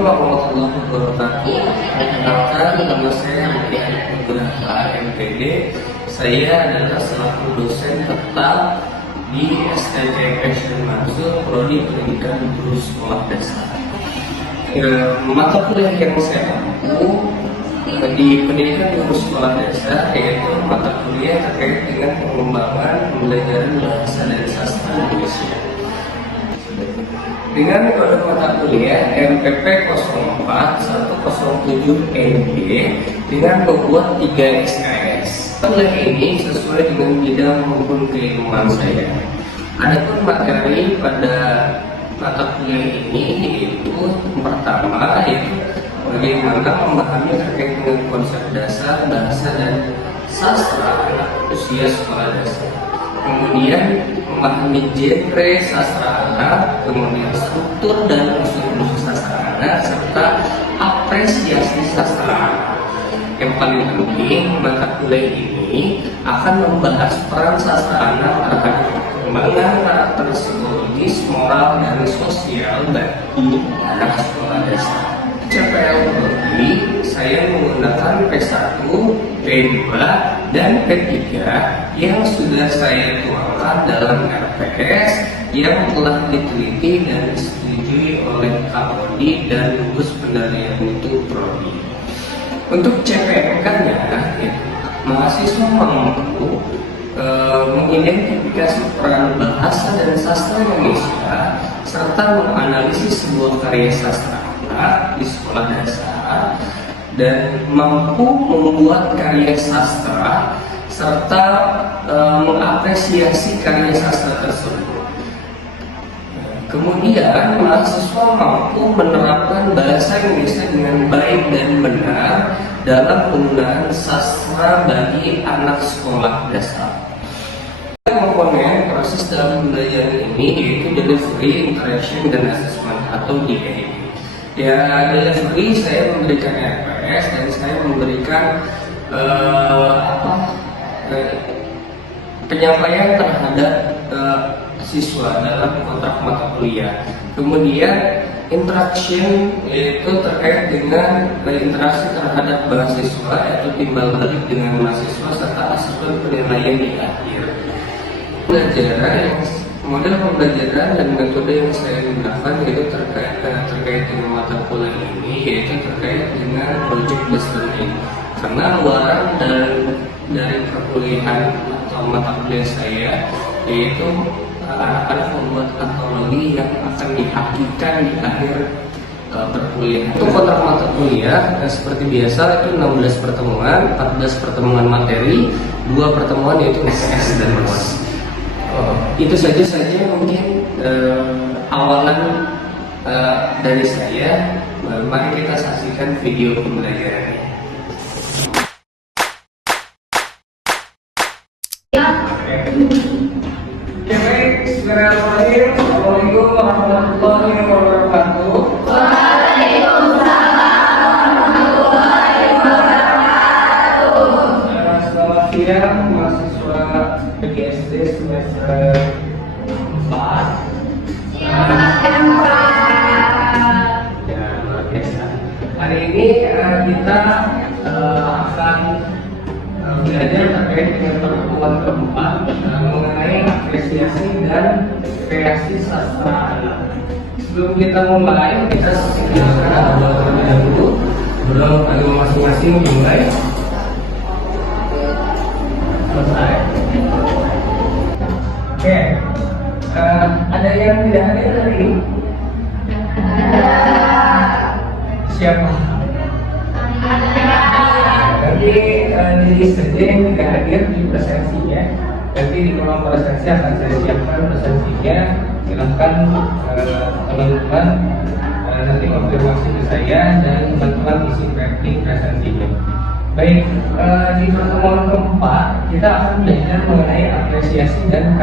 Assalamualaikum warahmatullahi wabarakatuh. Perkenalkan, nama saya Rupiah Nugraha MPD. Saya adalah selaku dosen tetap di STT Passion Mansur Prodi Pendidikan Guru Sekolah Dasar. Mata kuliah yang saya ampu di Pendidikan Guru Sekolah Dasar yaitu mata kuliah terkait dengan pengembangan pembelajaran bahasa dan sastra Indonesia. Dengan kode mata kuliah MPP 04107NB dengan bobot 3 SKS. Kuliah ini sesuai dengan bidang maupun keilmuan saya. Adapun materi pada mata kuliah ini yaitu pertama yaitu bagaimana memahami terkait dengan konsep dasar bahasa dan sastra usia sekolah dasar. Kemudian memahami genre sastra anak, kemudian struktur dan unsur-unsur sastra anak, serta apresiasi sastra anak. Yang paling penting, mata kuliah ini akan membahas peran sastra anak terhadap perkembangan karakter psikologis, moral, dan sosial bagi anak sekolah dasar. CPL Prodi, saya menggunakan P1, P2, dan P3 yang sudah saya tuangkan dalam RPS yang telah diteliti dan disetujui oleh Kapolri dan gugus pendalian mutu Prodi. Untuk CPMK-nya, mahasiswa mampu mengidentifikasi peran bahasa dan sastra Indonesia serta menganalisis sebuah karya sastra di sekolah dasar dan mampu membuat karya sastra serta mengapresiasi karya sastra tersebut. Kemudian mahasiswa mampu menerapkan bahasa Indonesia dengan baik dan benar dalam penggunaan sastra bagi anak sekolah dasar. Komponen proses dalam pembelajaran ini yaitu delivery, interaction, dan assessment atau DIA. Ya, delivery saya memberikan RPS dan saya memberikan penyampaian terhadap siswa dalam kontrak mata kuliah. Kemudian interaction yaitu terkait dengan interaksi terhadap mahasiswa yaitu timbal balik dengan mahasiswa serta asesmen penilaian di akhir. Model pembelajaran dan metode yang saya gunakan yaitu terkait dengan mata kuliah ini yaitu terkait dengan project based learning. Karena luaran dari perkuliahan atau mata kuliah saya yaitu anak-anak membuat antologi yang akan dihakikan di akhir perkuliahan. Untuk kontrak mata kuliah seperti biasa itu 16 pertemuan, 14 pertemuan materi, 2 pertemuan yaitu SPS dan MOS. Itu saja mungkin awalan dari saya. Mari kita saksikan video pembelajarannya. Baik, bismillahirrahmanirrahim. Assalamualaikum warahmatullahi wabarakatuh. Waalaikumsalam warahmatullahi wabarakatuh. Selamat siang mahasiswa PGSD semester 4. Ya, luar biasa. Hari ini kita akan belajar terkait dengan pertemuan keempat mengenai apresiasi dan kreasi sastra anak. Sebelum kita mulai, kita silakan terlebih dahulu berdoa masing-masing dimulai. Selesai. Oke, ada yang tidak hadir hari ini? Siapa? Nanti diri saja yang tidak hadir di presensinya. Nanti di kolom presensi akan saya siapkan presensinya. Silahkan teman-teman nanti konfirmasi ke saya dan teman-teman isi presensinya. Baik, di pertemuan keempat kita akan belajar mengenai apresiasi dan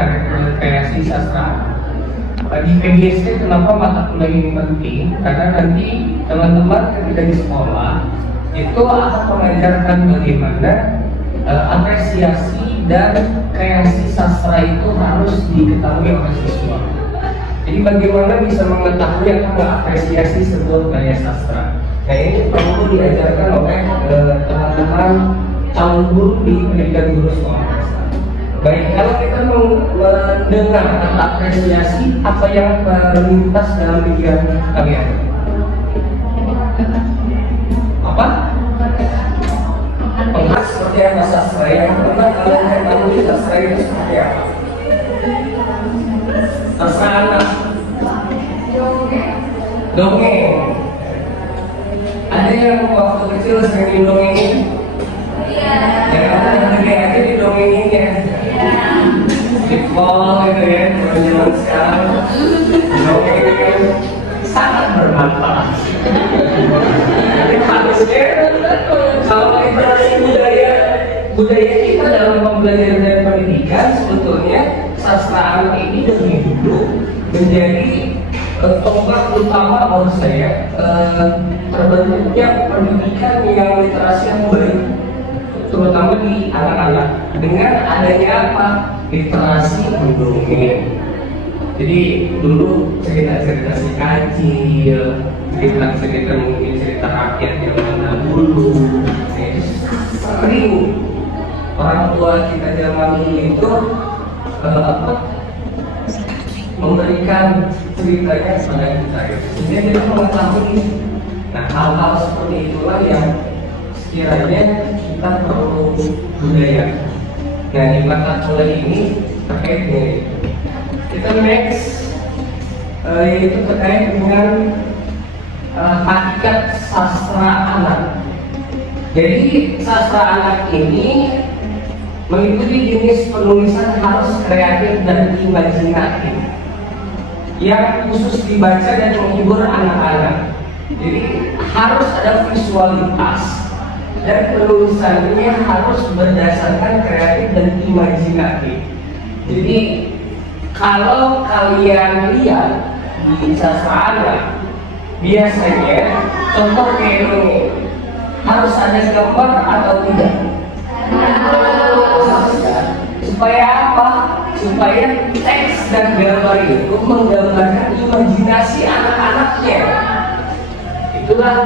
kreasi sastra. Di PGSD kenapa mata kuliah ini penting? Karena nanti teman-teman ketika di sekolah itu akan mengajarkan bagaimana apresiasi dan kreasi sastra itu harus diketahui oleh siswa. Jadi bagaimana bisa mengetahui atau mengapresiasi sebuah karya sastra? Nah ini perlu diajarkan oleh teman-teman calon guru di pendidikan guru sekolah dasar. Baik, kalau kita mendengar atau apresiasi, apa yang terlintas dalam pikiran kalian? Apa? Pengas seperti apa sastra? Yang pernah kalian ketahui sastra itu seperti apa? Sastra anak. Dongeng. Ada yang waktu kecil sering didongengin? Yang ada yang gede aja didongengin ya? Dipol gitu ya, zaman sekarang dongengin sangat bermanfaat. Jadi harusnya kalau literasi budaya kita dalam pembelajaran dan pendidikan, sebetulnya sastra anak ini dari dulu menjadi tonggak utama menurut saya terbentuknya pendidikan yang literasi yang baik, terutama di anak-anak dengan adanya apa? Literasi mendongeng. Jadi dulu cerita-cerita si kecil, cerita-cerita mungkin cerita rakyat zaman dahulu, sering orang tua kita zaman dulu itu memberikan ceritanya kepada kita ya. Sehingga kita mengetahui. Nah hal-hal seperti itulah yang sekiranya kita perlu budaya. Nah di mata kuliah ini terkait dengan itu. Kita next yaitu terkait dengan hakikat sastra anak. Jadi sastra anak ini mengikuti jenis penulisan harus kreatif dan imajinatif yang khusus dibaca dan menghibur anak-anak. Jadi harus ada visualitas dan penulisannya harus berdasarkan kreatif dan imajinatif. Jadi kalau kalian lihat di sastra anak, biasanya contoh kayak ini harus ada gambar atau tidak? Supaya apa? Supaya teks dan gambar itu menggambarkan imajinasi anak-anaknya. Itulah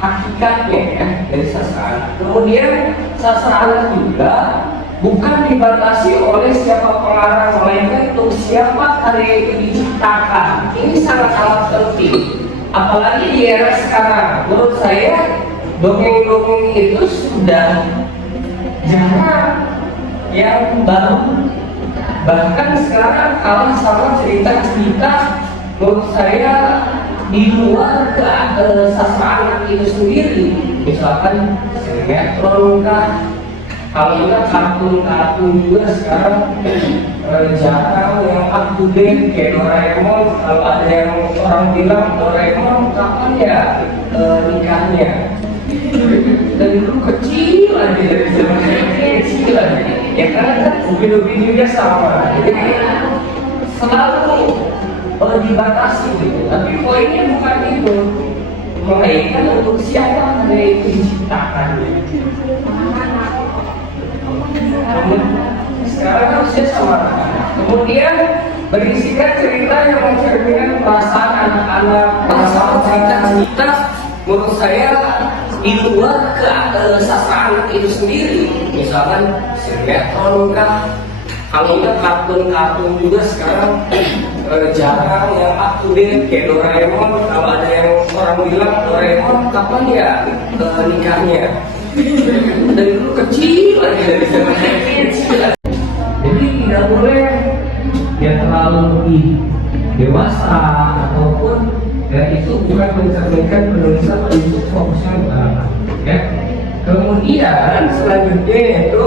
hakikatnya ya dari sastra anak. Kemudian sastra anak juga bukan dibatasi oleh siapa pengarang, melainkan untuk siapa karya itu diciptakan. Ini sangat-sangat penting. Apalagi di era sekarang, menurut saya dongeng-dongeng itu sudah jarang yang baru. Bahkan sekarang kalah sama cerita-cerita menurut saya di luar sastra anak itu sendiri. Misalkan sinetron kah, kalau kita kartun-kartun juga sekarang jarang yang up to date kayak Doraemon. Kalau ada yang orang bilang Doraemon kapan ya nikahnya? Dari dulu kecil aja, dari zaman kecil aja. Ya karena kan Upin-Upin juga sama. Jadi selalu dibatasi gitu. Tapi poinnya bukan itu. Melainkan untuk siapa karya itu diciptakan. Sekarang harusnya sama. Kemudian berisikan cerita yang mencerminkan perasaan anak-anak, perasaan cerita menurut saya di luar sastra anak itu sendiri. Misalkan sinetron kah, kalau nggak kartun-kartun juga sekarang jarang yang up to date kayak Doraemon. Kalau ada yang orang bilang Doraemon kapan ya nikahnya? Dari dulu kecil aja, dari zaman kecil. Jadi tidak boleh ya terlalu lebih dewasa ataupun ya itu bukan mencerminkan penulisan untuk fokusnya kepada ya. Kemudian selanjutnya yaitu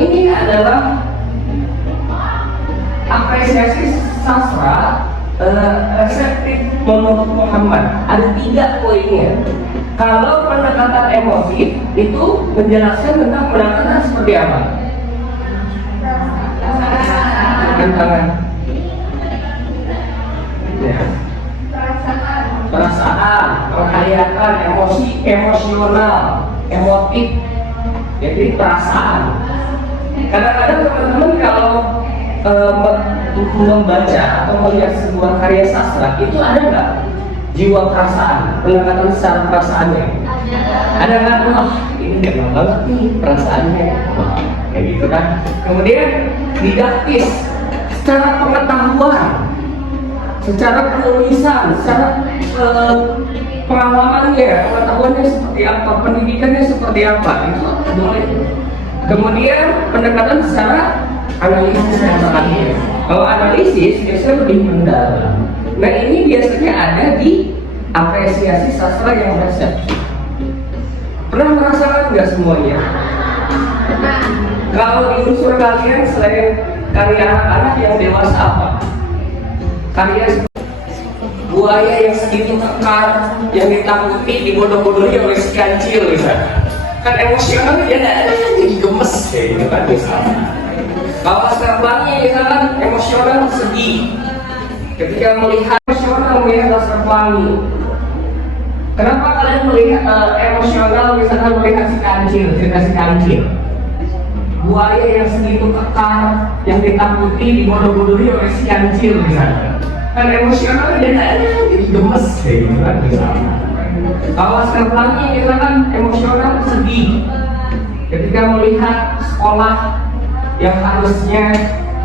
ini adalah apresiasi sastra reseptif menurut Muhammad. Ada 3 poinnya. Kalau pendekatan emosi itu menjelaskan tentang pendekatan seperti apa? Tangan. Ya. Perasaan, menghayatkan emosi, emosional, emotif. Jadi perasaan. Kadang-kadang teman-teman kalau membaca atau melihat sebuah karya sastra itu ada nggak jiwa perasaan, pendekatan secara perasaannya? Ada nggak? Oh, ini kena banget nih perasaannya, wah, kayak gitu kan. Kemudian didaktis, secara pengetahuan, secara penulisan, secara pengalamannya, pengetahuannya seperti apa, pendidikannya seperti apa, itu boleh. Kemudian pendekatan secara analisis dan terakhir. Kalau analisis biasanya lebih mendalam. Nah ini biasanya ada di apresiasi sastra yang resepsi. Pernah merasakan nggak semuanya? Kalau di unsur kalian selain karya anak-anak yang dewasa apa? Karya buaya yang segitu kekar, yang ditakuti, dibodoh-bodohi oleh si kancil misalnya. Kan emosional ya, jadi gemes kayak gitu kan misalnya. Kalau Laskar Pelangi misalkan emosional sedih ketika melihat Laskar Pelangi. Kenapa kalian melihat emosional misalkan melihat si kancil, cerita si kancil? Buaya yang segitu kekar, yang ditakuti, dibodoh-bodohi oleh si kancil misalnya. Kan emosional jadi gemes kayak gitu kan misalnya. Kalau Laskar Pelangi misalkan emosional sedih ketika melihat sekolah yang harusnya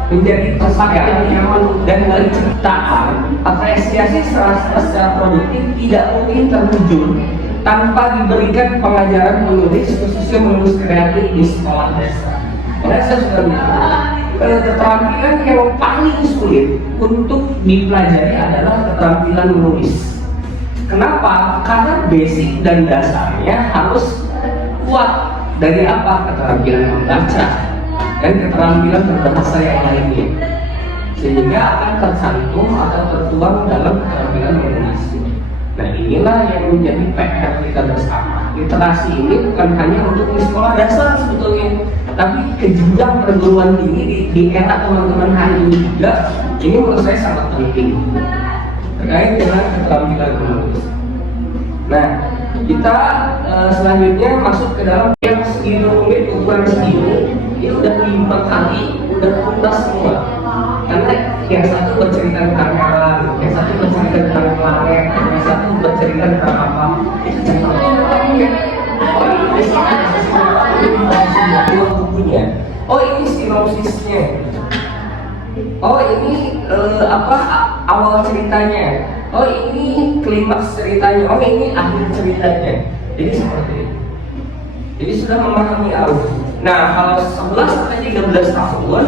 menjadi tempat yang nyaman dan penciptaan apresiasi secara produktif tidak mungkin terwujud tanpa diberikan pengajaran menulis, khususnya menulis kreatif di sekolah dasar. Karena saya sudah bilang, keterampilan yang paling sulit untuk dipelajari adalah keterampilan menulis. Kenapa? Karena basic dan dasarnya harus kuat. Dari apa? Keterampilan membaca dan keterampilan berbahasa yang lainnya, sehingga akan tercantum atau tertuang dalam keterampilan menulis. Nah inilah yang menjadi PR kita bersama. Literasi ini bukan hanya untuk di sekolah dasar sebetulnya, tapi ke jenjang perguruan tinggi di era teman-teman hari ini juga. Ini menurut saya sangat penting terkait dengan keterampilan menulis. Nah kita selanjutnya masuk ke dalam yang segitu rumit, ukuran segini. Ini udah 5 kali, udah tuntas semua. Karena yang satu bercerita tentang hewan, yang satu bercerita tentang planet, yang satu bercerita tentang apa. Itu contohnya namanya. Oh ini dua bukunya. Oh ini sinopsisnya. Oh ini awal ceritanya. Oh ini klimaks ceritanya. Oh ini akhir ceritanya. Jadi seperti itu. Jadi sudah memahami alur. Nah, kalau 11 sampai 13 tahun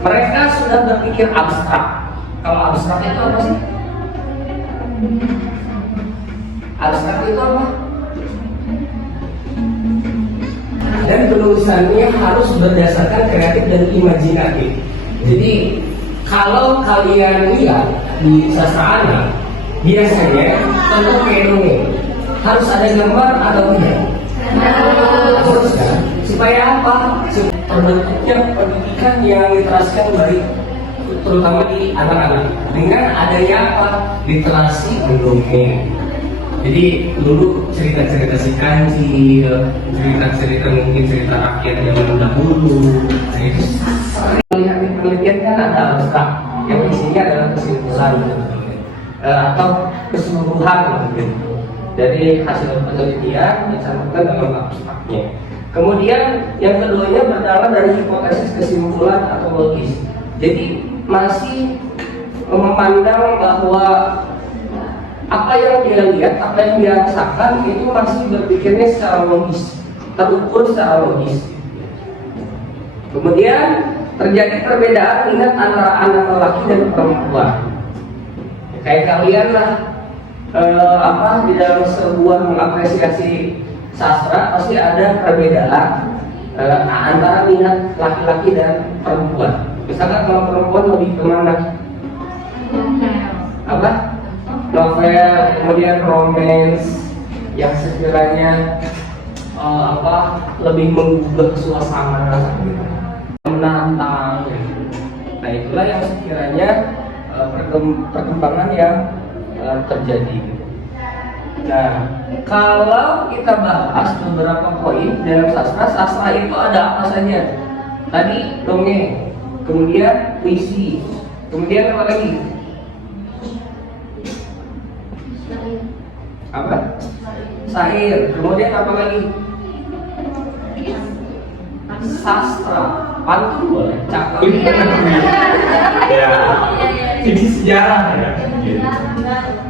mereka sudah berpikir abstrak. Kalau abstrak itu apa sih? Abstrak itu apa? Dan penulisannya harus berdasarkan kreatif dan imajinatif. Jadi kalau kalian lihat di sastra anak, biasanya contoh kayak harus ada gambar atau tidak? Harus kan? Supaya apa? Terbentuknya pendidikan yang literasi yang baik, terutama di anak-anak. Dengan adanya apa? Literasi mendongeng. Jadi dulu cerita-cerita si kancil, cerita-cerita mungkin cerita rakyat zaman dahulu. Nah itu melihat di penelitian kan ada abstrak yang isinya adalah kesimpulan atau keseluruhan mungkin dari hasil penelitian dicantumkan dalam abstraknya. Kemudian yang keduanya berawal dari hipotesis kesimpulan atau logis. Jadi masih memandang bahwa apa yang dia lihat, apa yang dia rasakan itu masih berpikirnya secara logis, terukur secara logis. Kemudian terjadi perbedaan minat antara anak lelaki dan perempuan. Kayak kalian lah di dalam sebuah mengapresiasi sastra pasti ada perbedaan antara minat laki-laki dan perempuan. Misalkan kalau perempuan lebih kemana? Apa? Novel, kemudian romance yang sekiranya lebih menggugah suasana, menantang. Nah itulah yang sekiranya perkembangan yang terjadi. Nah, kalau kita bahas beberapa poin dalam sastra itu ada apa saja? Tadi dongeng, kemudian puisi, kemudian apa lagi? Apa? Syair, kemudian apa lagi? Sastra, pantun boleh, cakep. Ya, ini sejarah ya.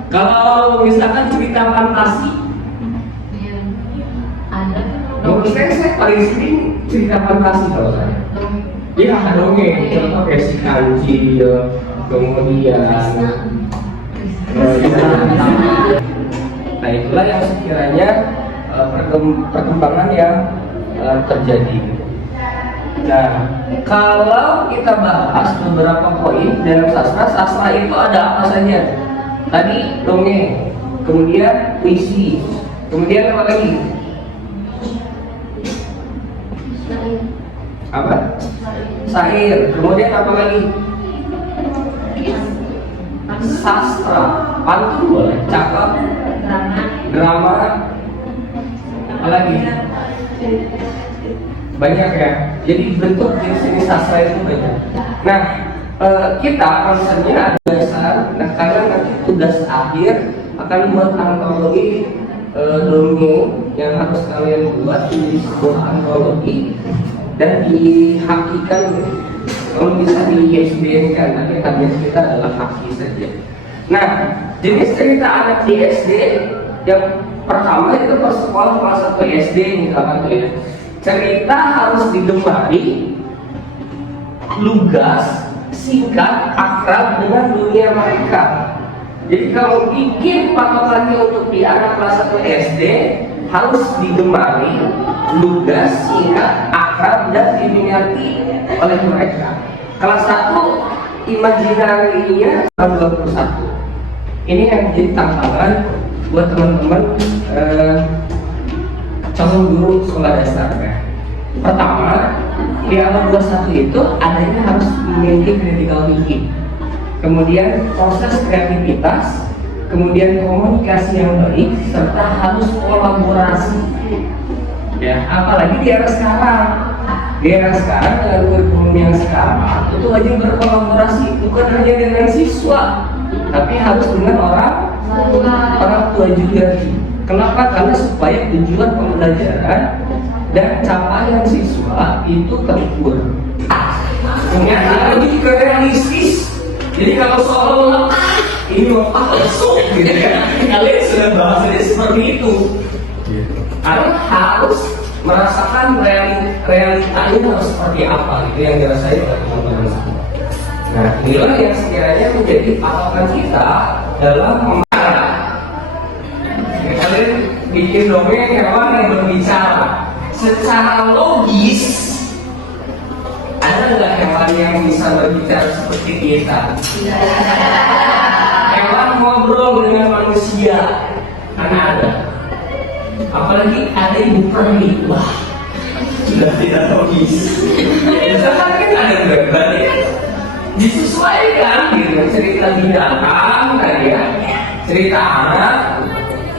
Kalau misalkan cerita fantasi, menurut saya paling sering cerita fantasi kalau saya. Ya dongeng, contoh kayak si Kancil, kemudian nah itulah yang sekiranya perkembangan yang terjadi. Nah, kalau kita bahas beberapa poin dalam sastra itu ada apa saja? Tadi dongeng, kemudian puisi, kemudian apa lagi? Apa? Syair, kemudian apa lagi? Sastra, pantun boleh, cakep, drama, apa lagi? Banyak ya. Jadi bentuk jenis sastra itu banyak. Nah, kita concernnya ada dasar. Nah, karena nanti tugas akhir akan buat antologi dongeng yang harus kalian buat menjadi sebuah antologi dan dihakikan kalau bisa di ISBN kan, tapi target kita adalah haki saja. Nah, jenis cerita anak di SD yang pertama itu pas sekolah kelas 1 SD misalkan tuh ya. Cerita harus digemari, lugas, singkat, akrab dengan dunia mereka. Jadi kalau bikin patokannya untuk di anak kelas 1 SD harus digemari, lugas, singkat, akrab dan diminati oleh mereka. Kelas 1 imajinarinya 21. Ini yang menjadi tantangan buat teman-teman calon guru sekolah dasar ya. Pertama, di awal 21 itu adanya harus memiliki critical thinking, kemudian proses kreativitas, kemudian komunikasi yang baik, serta harus kolaborasi. Ya, apalagi di era sekarang. Di era sekarang dengan kurikulum yang sekarang itu wajib berkolaborasi, bukan hanya dengan siswa, tapi harus dengan orang tua juga. Kenapa? Karena supaya tujuan pembelajaran dan capaian siswa itu terukur. Ternyata lebih ke realistis. Jadi kalau soal ini mau masuk gitu kan, kalian sudah bahasanya seperti itu. Karena harus merasakan realitanya harus seperti apa, itu yang dirasain oleh teman-teman semua. Nah, inilah yang sekiranya menjadi patokan kita dalam memarah. Kalian bikin dongeng hewan yang berbicara secara logis. Ada nggak hewan yang bisa berbicara seperti kita? Hewan ngobrol dengan manusia, karena ada. Apalagi ada ibu peri, wah sudah tidak logis. Misalkan kan ada berbagai disesuaikan gitu, cerita binatang tadi ya, cerita anak,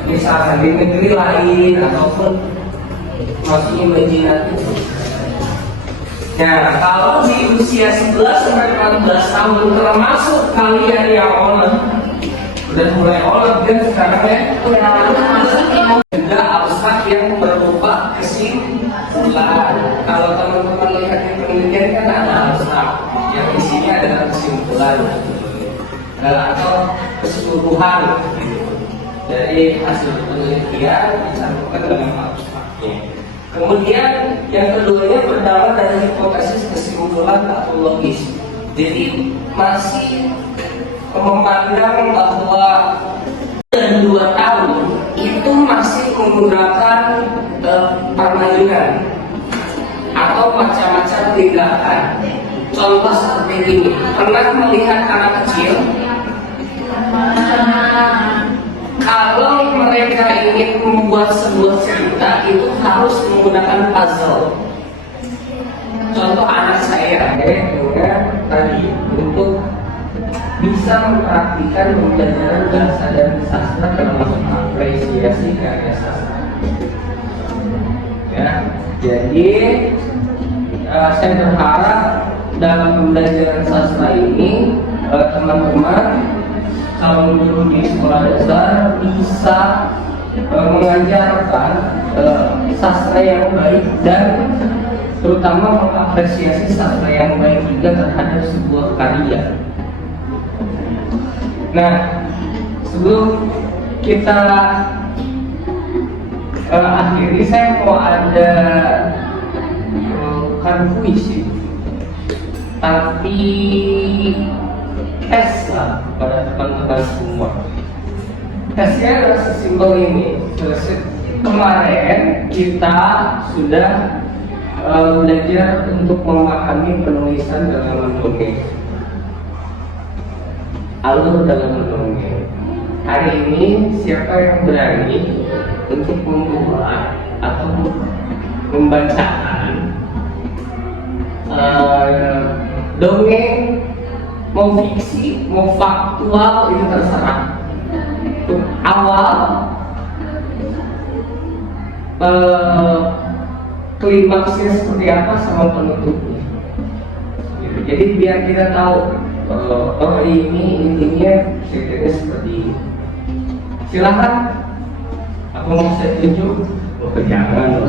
misalkan di negeri lain ataupun masih imajinatif. Nah, kalau di usia 11 sampai 14 tahun termasuk kalian yang oleh, udah mulai oleh dan sekarang ya juga abstrak yang berupa kesimpulan. Kalau teman-teman lihat di penelitian kan ada abstrak yang isinya adalah kesimpulan atau keseluruhan dari hasil penelitian dicampurkan dengan abstraknya. Kemudian yang keduanya berdasar dari hipotesis kesimpulan atau logis. Jadi masih memandang bahwa dan 2 tahun itu masih menggunakan permainan atau macam-macam tindakan. Contoh seperti ini, pernah melihat anak kecil kalau mereka ingin membuat sebuah cerita itu harus menggunakan puzzle. Contoh anak saya tadi untuk bisa mempraktikkan pembelajaran bahasa dan sastra termasuk apresiasi karya sastra. Ya, jadi saya berharap dalam pembelajaran sastra ini teman-teman kalau dulu di sekolah dasar bisa mengajarkan sastra yang baik dan terutama mengapresiasi sastra yang baik juga terhadap sebuah karya. Nah, sebelum kita akhiri, saya mau ada bukan puisi, tapi tes lah pada teman-teman semua. Tesnya adalah sesimpel ini. Kemarin kita sudah belajar untuk memahami penulisan dalam mendongeng, alur dalam mendongeng. Hari ini siapa yang berani untuk membuat atau membacakan dongeng, mau fiksi, mau faktual, itu terserah. Awal, klimaksnya seperti apa sama penutupnya. Jadi biar kita tahu ini intinya ceritanya seperti ini. Silakan. Aku mau saya tunjuk. Jangan.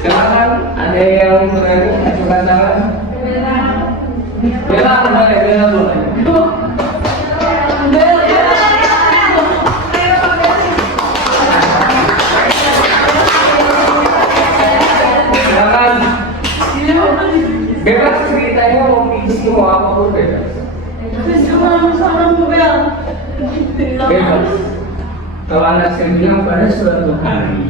Silakan. Ada yang berani ajukan tangan? Bella boleh. Silakan. Bebas ceritanya, mau fiksi mau apapun bebas. Bebas. Kalau anak saya bilang pada suatu hari,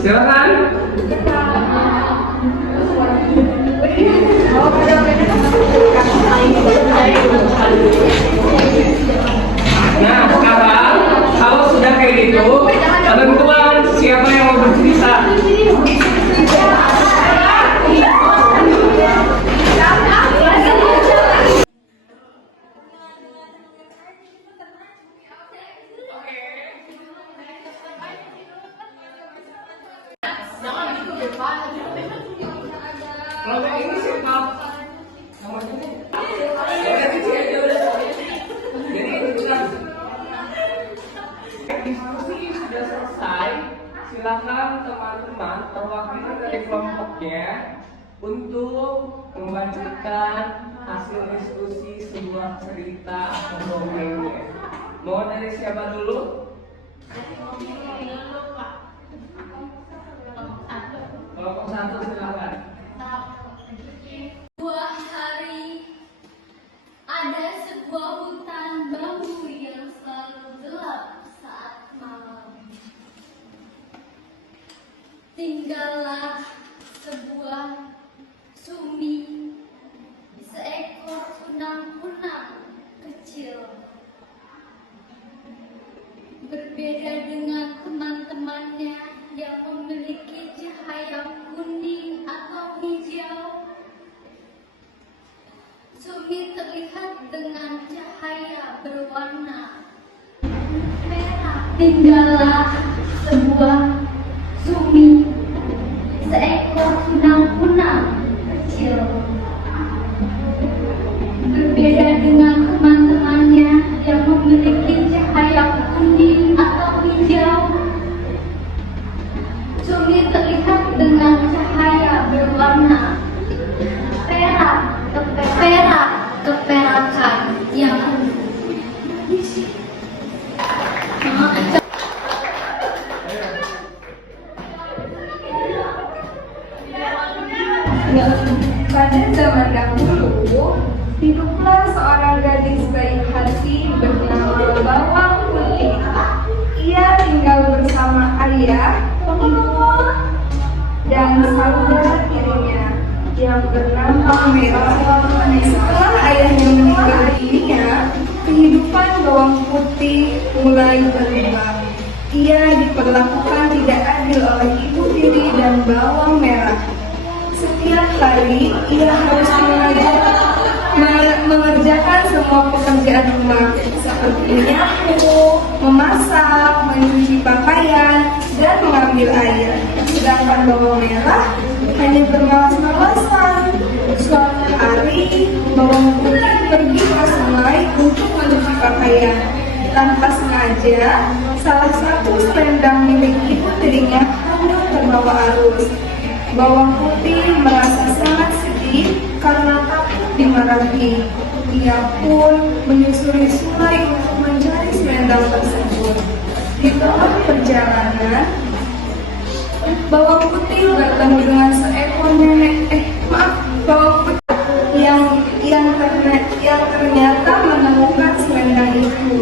silakan. Nah, sekarang kalau sudah kayak gitu, tentuan siapa yang mau bercerita. Kalau ini siapa? Jadi diskusi sudah selesai. Silakan teman-teman perwakilan dari kelompoknya untuk membacakan hasil diskusi sebuah cerita atau dongengnya. Mau dari siapa dulu? Kelompok satu silakan. Sebuah hari ada sebuah hutan bambu yang selalu gelap saat malam. Tinggallah sebuah sumi, seekor kunang-kunang kecil. Berbeda dengan teman-temannya yang memiliki cahaya kuning atau hijau, Sumi terlihat dengan cahaya berwarna merah. Tinggallah sebuah sumi, seekor kunang-kunang kecil. Berbeda dengan teman-temannya yang memiliki cahaya kuning atau hijau, Sumi terlihat dengan cahaya berwarna keperakan yang pada zaman dahulu, hiduplah seorang gadis baik hati bernama Bawang Putih. Ia tinggal bersama ayah, dan saudara tirinya yang bernama Merah. Setelah ayahnya meninggal dunia, kehidupan Bawang Putih mulai berubah. Ia diperlakukan tidak adil oleh ibu tiri dan Bawang Merah. Setiap hari ia harus mengerjakan semua pekerjaan rumah seperti menyapu, memasak, mencuci pakaian, dan mengambil air. Sedangkan bawang merah hanya bermalas-malasan. Suatu hari, bawang putih pergi ke sungai untuk mencuci pakaian. Tanpa sengaja, salah satu selendang milik ibu tirinya hanyut terbawa arus. Bawang putih merasa sangat sedih karena takut dimarahi. Ia pun menyusuri sungai untuk mencari selendang tersebut. Di tengah perjalanan, bawang putih bertemu dengan seekor bawang putih yang ternyata menemukan selendang itu.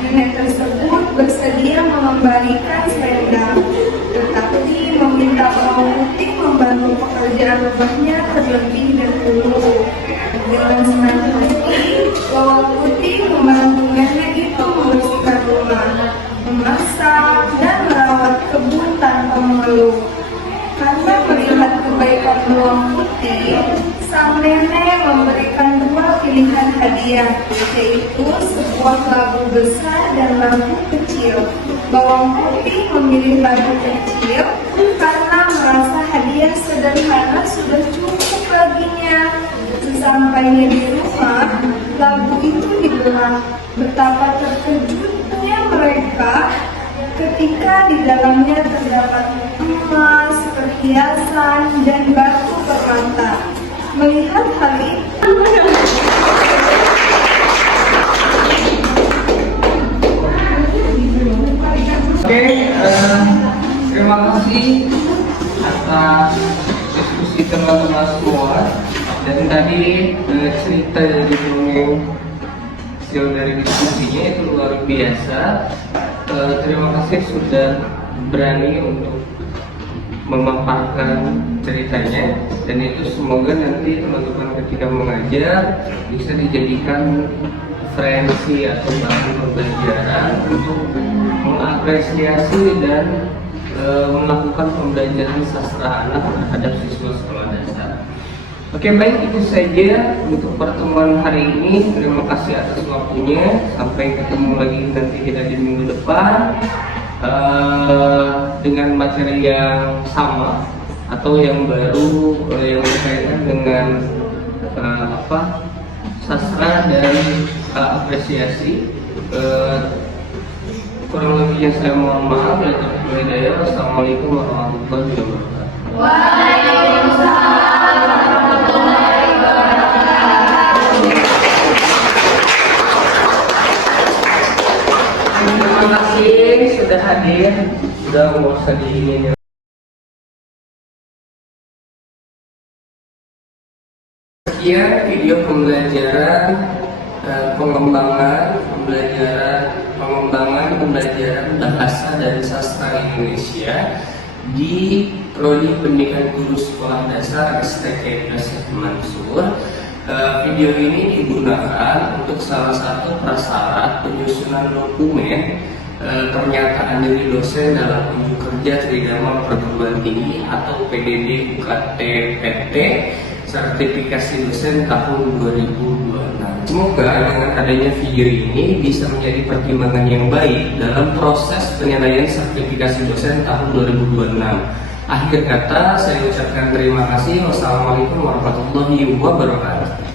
Nenek tersebut bersedia mengembalikan selendang, tetapi meminta bawang putih membantu pekerjaan rumahnya terlebih dahulu. Dengan senang hati, bawang putih membantu nenek itu membersihkan rumah, memasak, dan merawat kebun tanpa mengeluh. Karena melihat kebaikan bawang putih, sang nenek memberikan dua pilihan hadiah, yaitu sebuah labu besar dan labu kecil. Bawang putih memilih labu kecil karena merasa hadiah sederhana sudah cukup baginya. Sesampainya di rumah, labu itu dibelah. Betapa terkejutnya mereka ketika di dalamnya terdapat emas, perhiasan, dan batu permata. Melihat hal itu, terima kasih atas diskusi teman-teman semua. Dan tadi cerita dari dongeng hasil dari diskusinya itu luar biasa. Terima kasih sudah berani untuk memaparkan ceritanya, dan itu semoga nanti teman-teman ketika mengajar bisa dijadikan referensi atau bahan pembelajaran untuk mengapresiasi dan melakukan pembelajaran sastra anak terhadap siswa sekolah dasar. Oke, baik, itu saja untuk pertemuan hari ini. Terima kasih atas waktunya. Sampai ketemu lagi nanti kita di minggu depan dengan materi yang sama atau yang baru yang berkaitan dengan sastra dan apresiasi. Kurang lebihnya saya mohon maaf. Wassalamualaikum warahmatullahi wabarakatuh. Waalaikumsalam. Terima kasih sudah hadir, sudah nggak usah diingin. Sekian video pembelajaran pengembangan pembelajaran bahasa dan sastra Indonesia di Prodi Pendidikan Guru Sekolah Dasar STK Syekh Mansur. Video ini digunakan untuk salah satu prasyarat penyusunan dokumen pernyataan dari dosen dalam unjuk kerja Tridharma Perguruan Tinggi atau PDD UKT PT sertifikasi dosen tahun 2026. Semoga dengan adanya video ini bisa menjadi pertimbangan yang baik dalam proses penilaian sertifikasi dosen tahun 2026. Akhir kata, saya ucapkan terima kasih. Wassalamualaikum warahmatullahi wabarakatuh.